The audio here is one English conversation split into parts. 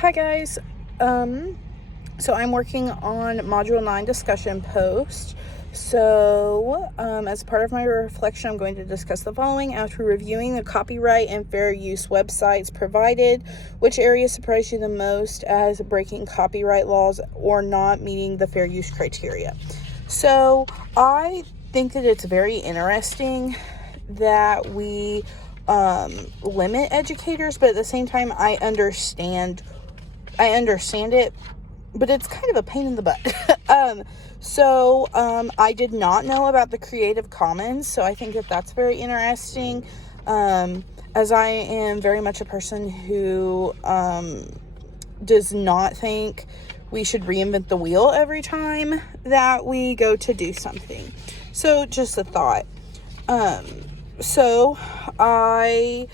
Hi guys. So I'm working on Module 9 discussion post. As part of my reflection, I'm going to discuss the following. After reviewing the copyright and fair use websites provided, which area surprised you the most as breaking copyright laws or not meeting the fair use criteria? So I think that it's very interesting that we limit educators, but at the same time, I understand it, but it's kind of a pain in the butt. I did not know about the Creative Commons, so I think that that's very interesting, as I am very much a person who does not think we should reinvent the wheel every time that we go to do something. So just a thought. I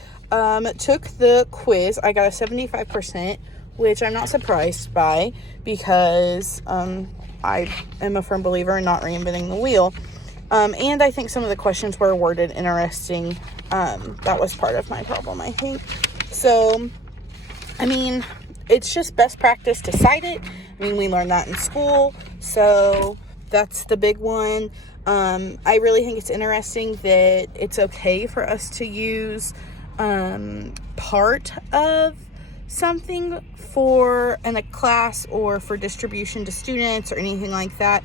took the quiz. I got a 75%, which I'm not surprised by because I am a firm believer in not reinventing the wheel. And I think some of the questions were worded interesting. That was part of my problem, I think. So, it's just best practice to cite it. We learned that in school. So that's the big one. I really think it's interesting that it's okay for us to use part of something in a class or for distribution to students or anything like that,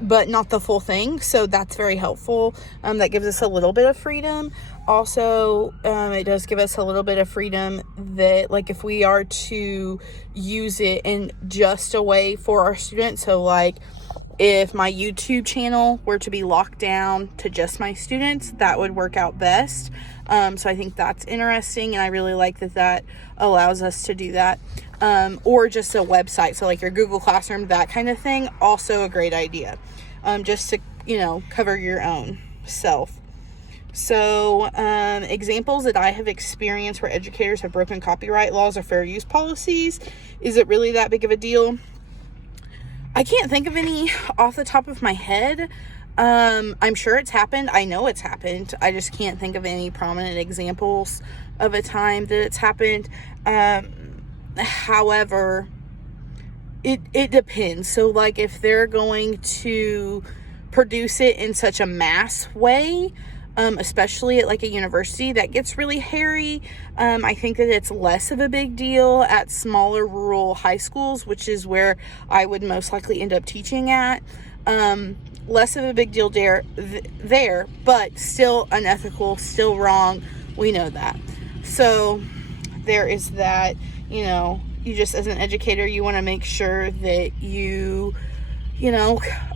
but not the full thing. So that's very helpful. That gives us a little bit of freedom. Also, it does give us a little bit of freedom that, like, if we are to use it in just a way for our students, so like if my YouTube channel were to be locked down to just my students, that would work out best. So I think that's interesting, and I really like that allows us to do that. Or just a website, so like your Google Classroom, that kind of thing, also a great idea. Just to, cover your own self. So, examples that I have experienced where educators have broken copyright laws or fair use policies. Is it really that big of a deal? I can't think of any off the top of my head. I'm sure it's happened. I know it's happened. I just can't think of any prominent examples of a time that it's happened. However, it depends. So, like, if they're going to produce it in such a mass way, especially at like a university, that gets really hairy. I think that it's less of a big deal at smaller rural high schools, which is where I would most likely end up teaching at. Less of a big deal there, but still unethical, still wrong. We know that. So there is that. You just, as an educator, you want to make sure that you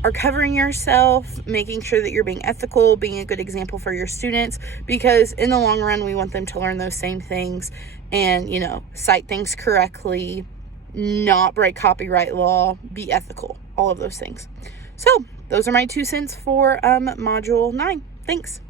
are covering yourself, making sure that you're being ethical, being a good example for your students, because in the long run, we want them to learn those same things and, cite things correctly, not break copyright law, be ethical, all of those things. So those are my 2 cents for Module 9. Thanks.